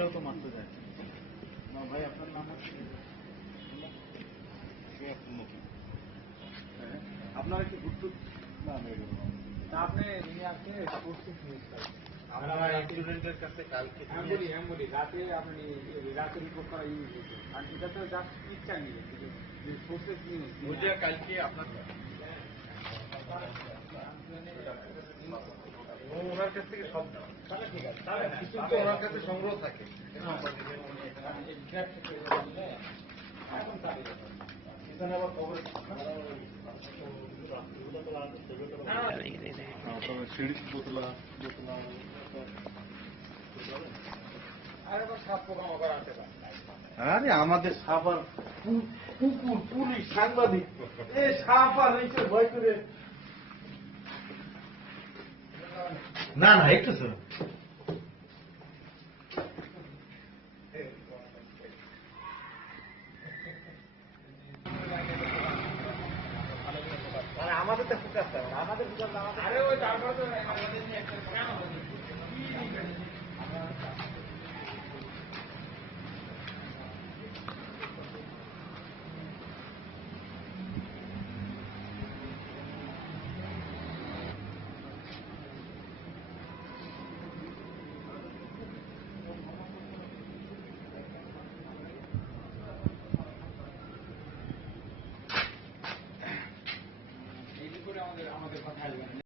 ঢুকলেও তো মারতে যায় না ভাই। আপনার নাম আপনারা কি ঘুরতে না আপনি আজকে স্টুডেন্টের কাছে কালকে বলি রাতে আপনি রাতে রিপোর্ট করা ইউজ হয়েছে আর এটা তো জাস্ট পিকচার নিয়ে প্রসেস নিউজ বুঝে কালকে আপনার ওনার কাছ থেকে সব ঠিক আছে কিন্তু ওনার কাছে সংগ্রহ থাকে এখানে আবার খবর সিরিজ বোতলা বোতলা আরে আমাদের সাপ আর কুকুর পুলিশ সাংবাদিক এই সাপ আর রয়েছে ভয় করে না না একটু স্যার আমাদের তো ফোকাস আমাদের আরে ওই তারপরে তো